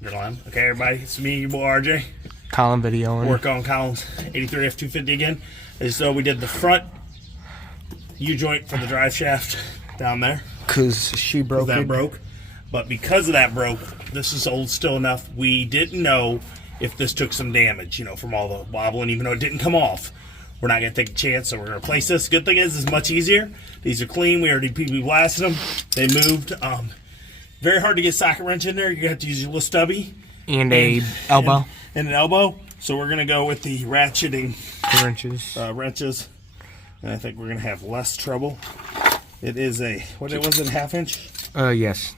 Okay, everybody, it's me, your boy RJ. Collin videoing. Work on Collin's 83 F250 again. And so we did the front U-joint for the drive shaft down there. Because she broke that broke. But because of that broke, this is old still enough. We didn't know if this took some damage, you know, from all the wobbling, even though it didn't come off. We're not going to take a chance, so we're going to replace this. Good thing is it's much easier. These are clean. We already PB blasted them. They moved. Very hard to get socket wrench in there. You have to use your little stubby. And a elbow. And an elbow. So we're going to go with the ratcheting wrenches. And I think we're going to have less trouble. It is a, what it was, a ½ inch? Yes.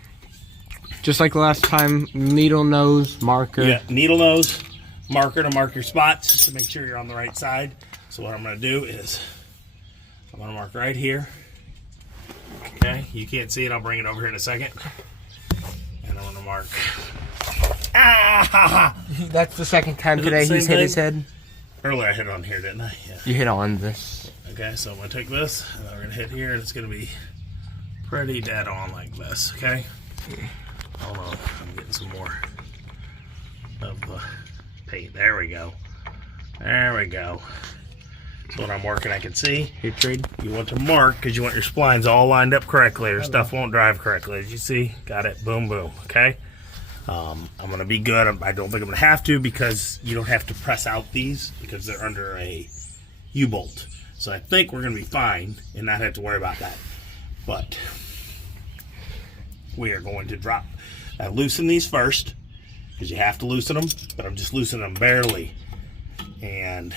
Just like last time, needle nose, marker. Yeah, needle nose, marker to mark your spots, just to make sure you're on the right side. So what I'm going to do is, I'm going to mark right here. Okay, you can't see it, I'll bring it over here in a second. And I'm going to mark. Ah! That's the second time today he's hit his head. Earlier I hit on here, didn't I? Yeah. You hit on this. Okay, so I'm going to take this, and then we're going to hit here, and it's going to be pretty dead on like this, okay? Hold on, I'm getting some more of the paint. There we go. There we go. So when I'm working, I can see. You want to mark because you want your splines all lined up correctly or stuff won't drive correctly. As you see, got it. Boom, boom. Okay? I'm going to be good. I don't think I'm going to have to because you don't have to press out these because they're under a U-bolt. So I think we're going to be fine and not have to worry about that. But we are going to drop. I loosen these first because you have to loosen them, but I'm just loosening them barely. And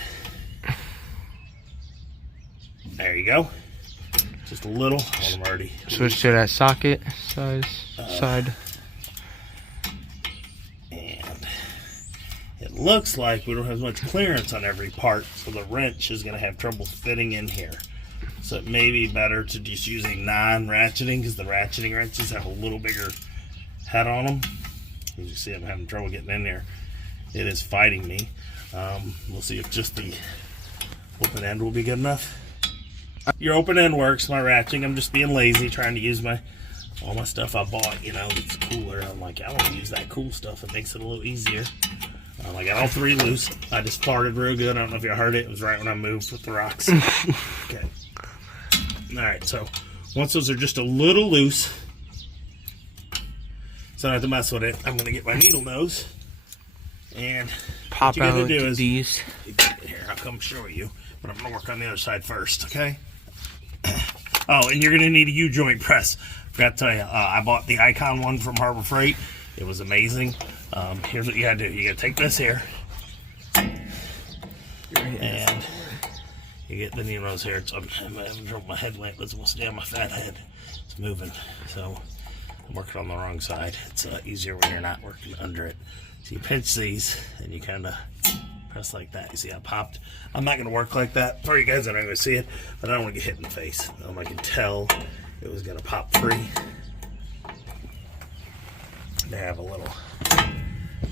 there you go. Just a little. I'm already switch to that socket side. And it looks like we don't have as much clearance on every part, so the wrench is going to have trouble fitting in here. So it may be better to just using non-ratcheting because the ratcheting wrenches have a little bigger head on them. As you see, I'm having trouble getting in there. It is fighting me. We'll see if just the open end will be good enough. Your open end works, my ratcheting. I'm just being lazy, trying to use all my stuff I bought, you know, it's cooler. I'm like, I want to use that cool stuff. It makes it a little easier. I got all three loose. I just farted real good. I don't know if you heard it. It was right when I moved with the rocks. Okay. Alright, so once those are just a little loose, so I don't have to mess with it, I'm going to get my needle nose and pop what you're out do is, these. Here, I'll come show you, but I'm going to work on the other side first, okay? Oh, and you're going to need a U-joint press. Forgot to tell you, I bought the Icon one from Harbor Freight. It was amazing. Here's what you got to do. You got to take this here, and you get the needle nose here. I'm having trouble with my head lamp. It's almost down my fat head. It's moving. So I'm working on the wrong side. It's easier when you're not working under it. So you pinch these and you kind of press like that. You see how it popped? I'm not going to work like that. For you guys that aren't going to see it, but I don't want to get hit in the face. I can tell it was going to pop free. They have a little.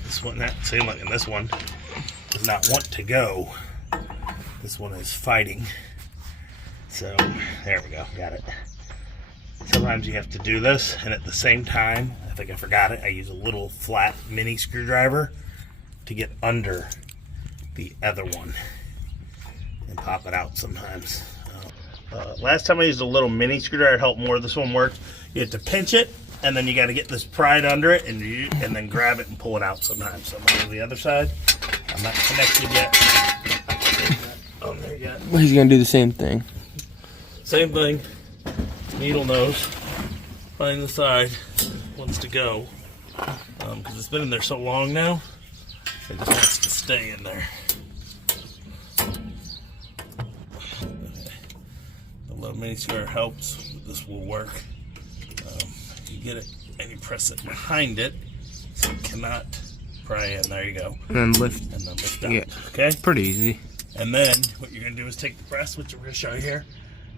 This one, see, look, and this one does not want to go. This one is fighting. So there we go, got it. Sometimes you have to do this, and at the same time, I think I forgot it, I use a little flat mini screwdriver to get under the other one and pop it out sometimes. Last time I used a little mini screwdriver, it helped more. This one worked. You have to pinch it, and then you got to get this pried under it, and then grab it and pull it out sometimes. So I'm going to the other side. I'm not connected yet. Oh, there you go. He's going to do the same thing. Same thing. Needle nose. Find the side. Wants to go. Because it's been in there so long now. It just wants to stay in there. Okay. The little mini square helps. This will work. You get it and you press it behind it. So it cannot pry in. There you go. And then lift. And then lift out. Yeah. Okay? Pretty easy. And then what you're going to do is take the press, which we're going to show you here,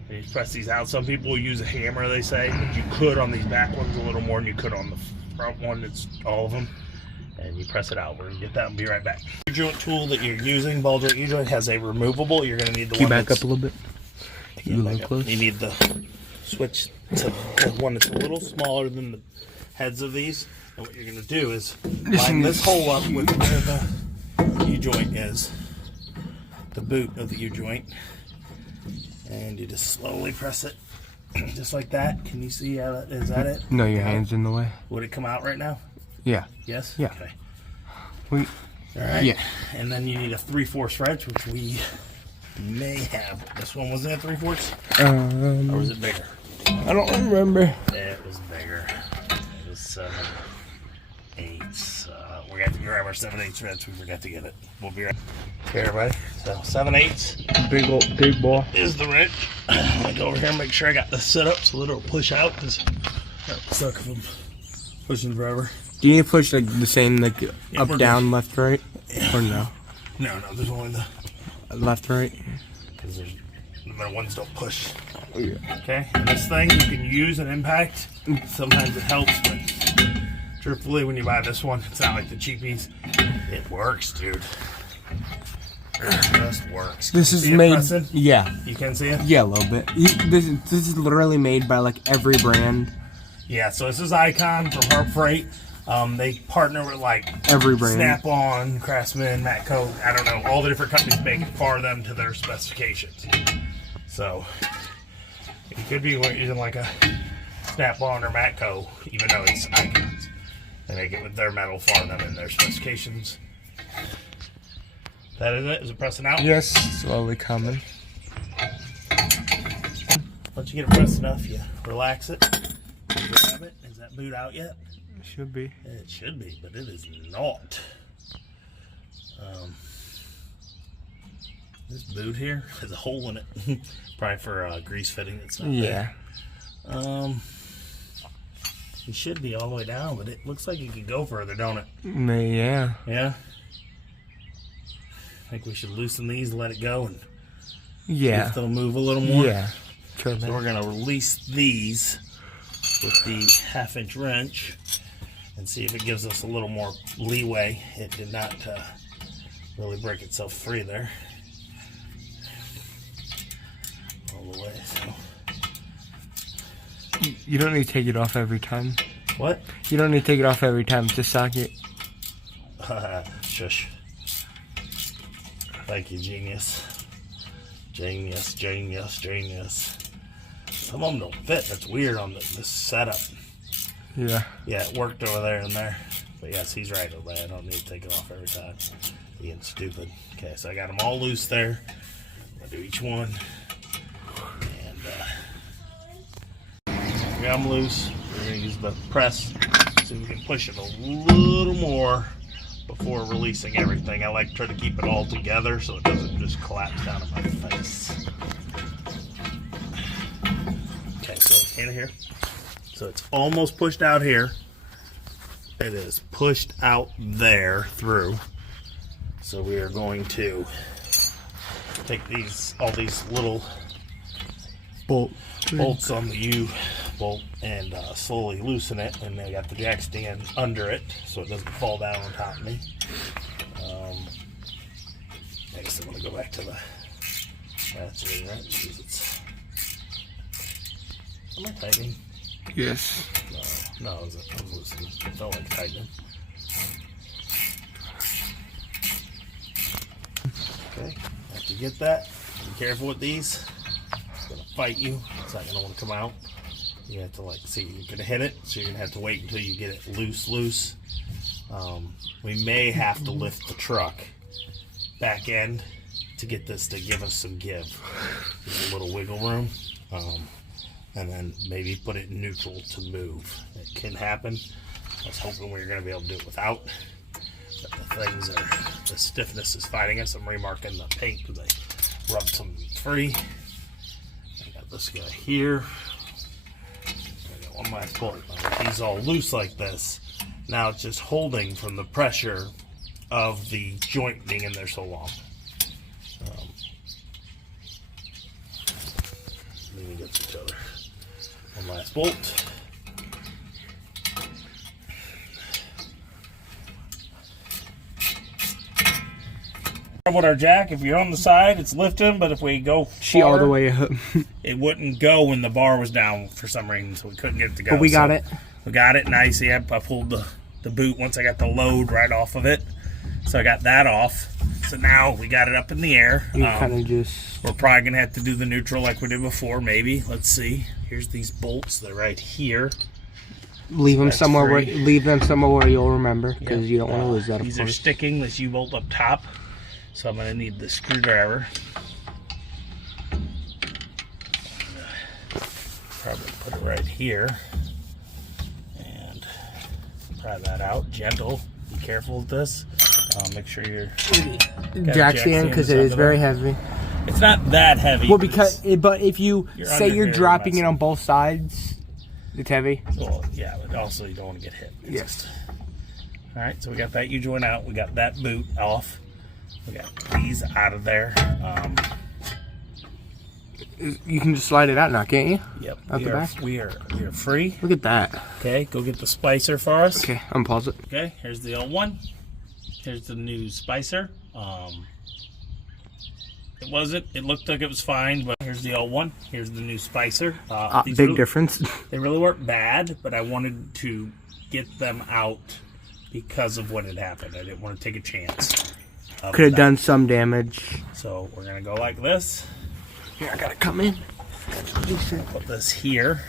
and you press these out. Some people use a hammer, they say, but you could on these back ones a little more than you could on the front one. It's all of them. And you press it out. We're going to get that and be right back. Your joint tool that you're using, ball joint U-joint, has a removable. You're going to need the one back up a little bit. You need the switch to the one that's a little smaller than heads of these. And what you're going to do is line this hole up with where the U-joint is, the boot of the U-joint, and you just slowly press it, just like that. Can you see how that, is that it? No, your hand's in the way. Would it come out right now? Yeah. Yes? Yeah. Okay. All right. Yeah. And then you need a 3/4 wrench, which we may have. This one wasn't a 3/4? Or was it bigger? I don't remember. It was bigger. It was 7/8. We got to grab our 7/8 wrench. We forgot to get it. We'll be right here, everybody. So 7/8. Big ball. Is the wrench. I'm going to go over here and make sure I got this set up so that it'll push out, because I'm stuck if I'm pushing forever. Do you need to push like the same, like up, down, good. left, right? Or no? No, there's only the Left, right? because there's the middle ones don't push. Oh, yeah. Okay, and this thing you can use an impact. Sometimes it helps, but truthfully, when you buy this one, it's not like the cheapies. It works, dude. It just works. This is See it made. pressing? Yeah. You can see it? Yeah, a little bit. This is literally made by like every brand. Yeah, so this is Icon from Harp Freight. They partner with like Every brand. Snap-on, Craftsman, Matco, I don't know, all the different companies make it for them to their specifications. So it could be using like a Snap-on or Matco, even though it's Icons. They make it with their metal for them and their specifications. That is it? Is it pressing out? Yes, slowly coming. Once you get it pressed enough, you relax it, grab it. Is that boot out yet? Should be. It should be, but it is not. This boot here has a hole in it, probably for grease fitting. It's not there. It should be all the way down, but it looks like it could go further, don't it? Yeah. Yeah. I think we should loosen these, let it go, and see if they'll move a little more. Yeah. So we're gonna release these with the 1/2-inch wrench and see if it gives us a little more leeway. It did not really break itself free there all the way. So You don't need to take it off every time. what? You don't need to take it off every time. Just socket. Shush. Thank you, genius. Genius. Some of them don't fit. That's weird on this setup. Yeah. Yeah, it worked over there and there. But yes, he's right over there. I don't need to take it off every time. Being stupid. Okay, so I got them all loose there. I'm going to do each one. And got them loose. We're going to use the press so we can push it a little more before releasing everything. I like to try to keep it all together so it doesn't just collapse down on my face. Okay, so it's in here. So it's almost pushed out here. It is pushed out there through. So we are going to take all these little bolts on the U-bolt and slowly loosen it. And I got the jack stand under it so it doesn't fall down on top of me. Next I'm going to go back to the ratchet, right? Because it's... Am I tightening? Yes. No, I was listening. It felt like tightening. Okay, after you get that, be careful with these. It's gonna fight you. It's not gonna want to come out. You have to like see you're gonna hit it, so you're gonna have to wait until you get it loose. We may have to lift the truck back end to get this to give us some give. There's a little wiggle room. And then maybe put it in neutral to move. It can happen. I was hoping we were going to be able to do it without. But the stiffness is fighting us. I'm remarking the paint because I rubbed some free. I got this guy here. I got one last bolt. He's all loose like this. Now it's just holding from the pressure of the joint being in there so long. Leaning against each other. One last bolt. With our jack, if you're on the side, it's lifting, but if we go far, all the way up. it wouldn't go when the bar was down for some reason, so we couldn't get it to go. But we got it. we got it. Now you see I pulled the boot once I got the load right off of it. So I got that off. So now we got it up in the air. You kind of just... We're probably going to have to do the neutral like we did before, maybe. Let's see. Here's these bolts. They're right here. Leave them somewhere where you'll remember, because you don't want to lose that. These are sticking. This U-bolt up top. So I'm going to need the screwdriver. Probably put it right here. And pry that out. Gentle. Be careful with this. Make sure you're jack the end, because it is very heavy. It's not that heavy. Well, but if you say you're dropping it on both sides, it's heavy. Well, yeah, but also you don't want to get hit. Yes. All right, so we got that U-joint out. We got that boot off. We got these out of there. You can just slide it out now, can't you? Yep. Out the back? We are free. Look at that. Okay, go get the spicer for us. Okay, unpause it. Okay, here's the old one. Here's the new spicer. It looked like it was fine, but here's the old one. Here's the new spicer. Big difference. They really weren't bad, but I wanted to get them out because of what had happened. I didn't want to take a chance. Could have done some damage. So we're going to go like this. Here, I got to come in. Put this here.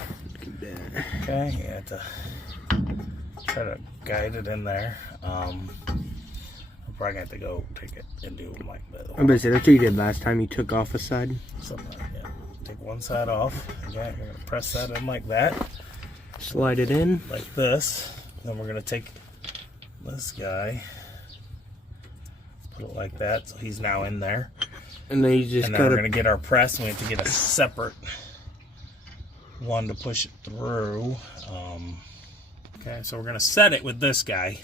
Okay, you have to try to guide it in there. I'm probably going to have to go take it and do them like that. I'm going to say, that's what you did last time. You took off a side. Something like that. Take one side off. Okay, we're going to press that in like that. Slide it in. Like this. Then we're going to take this guy, put it like that, so he's now in there. And then you just we're going to get our press, and we have to get a separate one to push it through. Okay, so we're going to set it with this guy.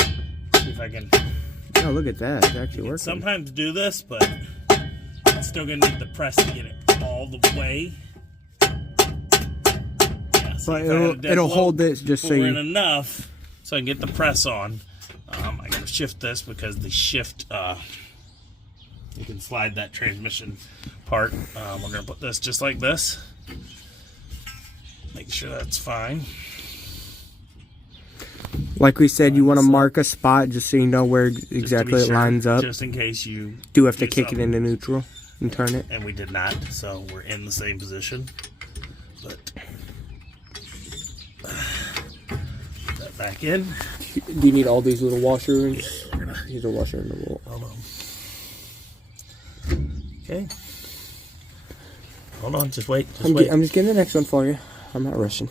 See if I can... Oh, look at that. It's actually working. Sometimes do this, but it's still going to need the press to get it all the way. Yeah, but it'll hold this just so you... in enough so I can get the press on. I got to shift this because the shift... you can slide that transmission part. We're going to put this just like this. Make sure that's fine. Like we said, you want to mark a spot just so you know where exactly it lines up. Just in case you do have to kick it into neutral and turn it. And we did not, so we're in the same position. But put that back in. Do you need all these little washers? Yeah, we're gonna use a washer in the wall. Hold on. Okay. Hold on, just wait. Wait. I'm just getting the next one for you. I'm not rushing.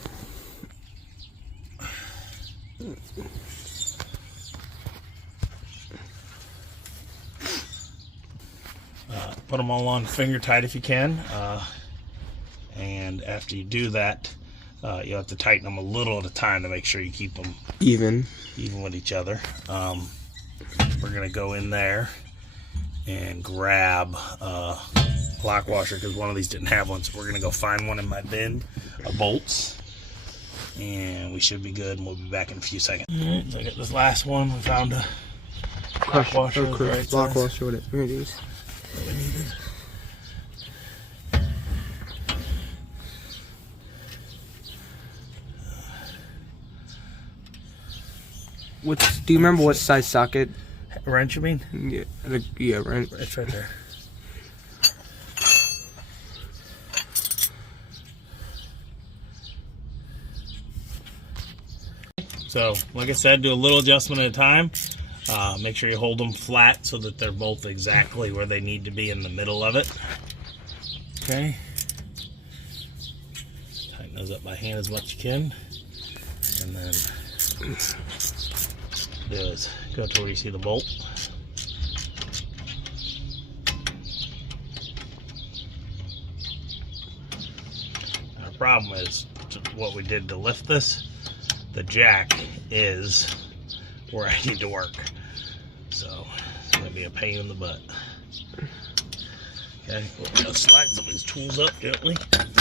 Put them all on finger tight if you can. And after you do that, you'll have to tighten them a little at a time to make sure you keep them even with each other. We're going to go in there and grab a lock washer because one of these didn't have one, so we're going to go find one in my bin of bolts, and we should be good, and we'll be back in a few seconds. Alright, so I got this last one. We found a lock washer. Lock washer, whatever it is. What we needed. Do you remember what size socket? Wrench, you mean? Yeah, wrench. It's right there. So, like I said, do a little adjustment at a time. Make sure you hold them flat so that they're both exactly where they need to be in the middle of it. Okay. Tighten those up by hand as much as you can. And then do is go to where you see the bolt. Our problem is what we did to lift this. The jack is where I need to work. So it's gonna be a pain in the butt. Okay, we're gonna slide some of these tools up gently and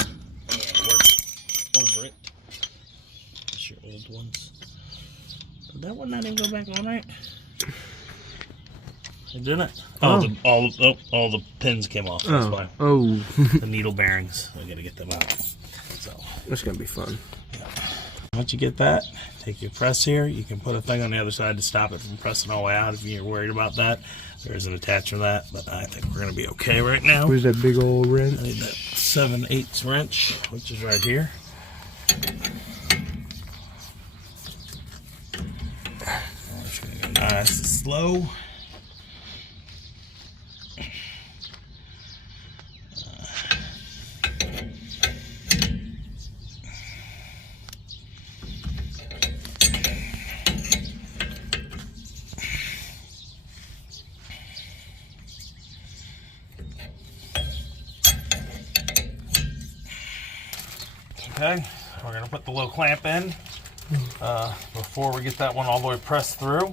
work over it. That's your old ones. Did that one not even go back on right? It didn't? All the pins came off. That's why. Oh. The needle bearings. I gotta get them out. So that's gonna be fun. Once you get that, take your press here. You can put a thing on the other side to stop it from pressing all the way out if you're worried about that. There is an attachment for that, but I think we're going to be okay right now. Where's that big old wrench? I need that 7/8 wrench, which is right here. I'm just going to go nice and slow. Okay, we're going to put the little clamp in. Before we get that one all the way pressed through,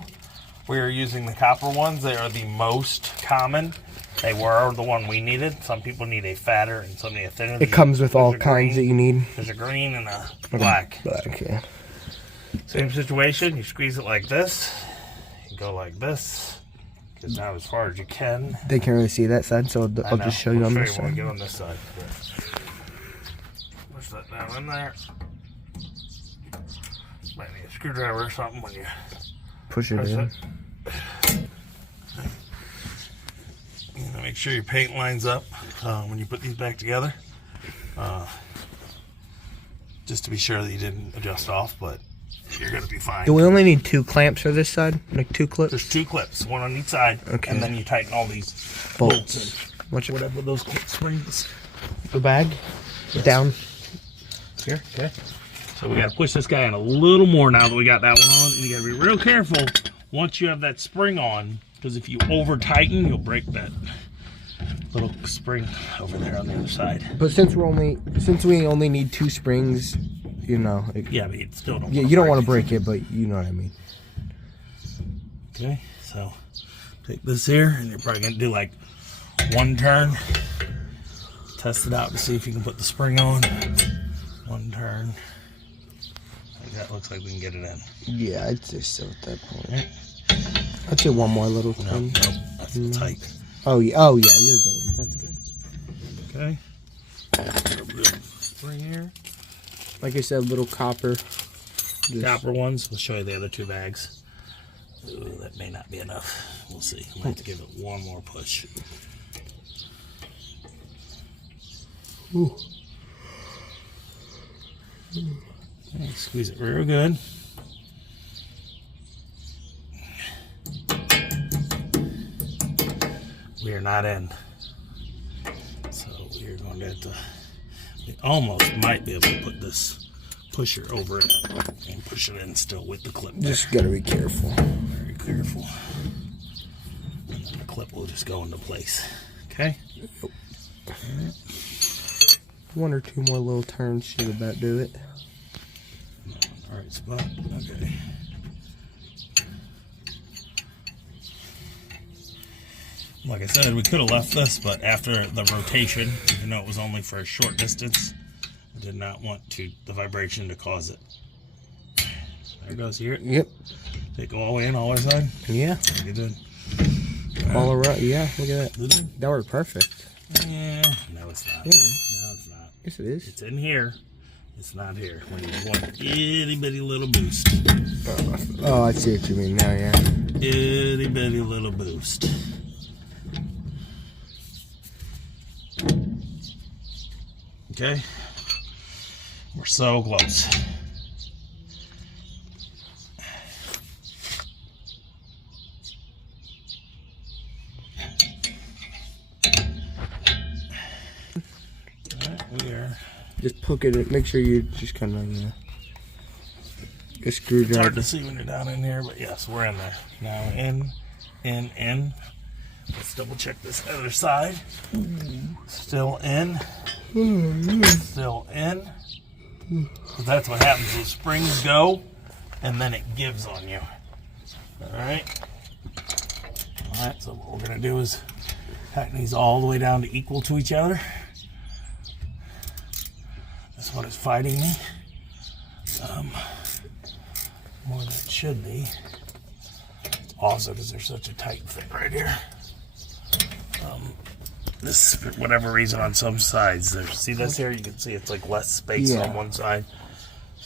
we are using the copper ones. They are the most common. They were the one we needed. Some people need a fatter and some need a thinner. It comes with all kinds that you need. There's a green and a black. Black, yeah. Same situation. You squeeze it like this. You go like this. Get down as far as you can. They can't really see that side, so I'll just show you on this When we side. get on this side. Push that down in there. Might need a screwdriver or something when you push it press in. it. You know, make sure your paint lines up when you put these back together. Just to be sure that you didn't adjust off, but you're going to be fine. Do we only need 2 clamps for this side? Like 2 clips? There's 2 clips, one on each side, Okay. and then you tighten all these Bolts. bolts and whatever those springs. The bag? Down. Here, okay. So we got to push this guy in a little more now that we got that one on, and you got to be real careful once you have that spring on, because if you over tighten, you'll break that little spring over there on the other side. But since we only need 2 springs, you know. Yeah, but you still don't. Yeah, you don't want to break it, but you know what I mean. Okay, so take this here, and you're probably gonna do like 1 turn. Test it out to see if you can put the spring on. 1 turn. Like that looks like we can get it in. Yeah, I'd say so at that point. I'd say 1 more little turn. Nope, that's tight. Oh yeah, you're good. That's good. Okay. Spring here. Like I said, little copper. Copper ones. We'll show you the other 2 bags. Ooh, that may not be enough. We'll see. We'll have to give it 1 more push. Ooh. Okay, squeeze it real good. We are not in. So we're going to have to, we almost might be able to put this pusher over it and push it in still with the clip. Just gotta be careful. Very careful. And then the clip will just go into place. Okay? Yep. 1 or 2 more little turns should about do it. All right, spot. Okay. Like I said, we could have left this, but after the rotation, even though it was only for a short distance, I did not want the vibration to cause it. There it goes here. Yep. Take it all the way in, all the side. Yeah. You did. All around. Yeah, look at that. Did it? That worked perfect. Yeah. No, it's not. Yeah. No, it's not. Yes, it is. It's in here. It's not here. When you want an itty bitty little boost. Oh, I see what you mean now, yeah. Itty bitty little boost. Okay. We're so close. Alright, we are. Just poke it. Make sure you just kind of, a It's screwdriver. hard to see when you're down in here, but yes, we're in there. Now in. Let's double check this other side. Still in. Still in. But that's what happens. The springs go, and then it gives on you. Alright. Alright, so what we're going to do is tighten these all the way down to equal to each other. This one is fighting me. More than it should be. It's awesome because there's such a tight fit right here. This, for whatever reason, on some sides, see this here? You can see it's like less space on one side.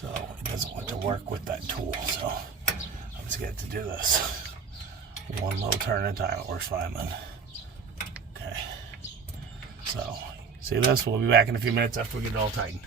So it doesn't want to work with that tool. So I'm just going to do this. One little turn at a time. It works fine then. Okay. So see this? We'll be back in a few minutes after we get it all tightened.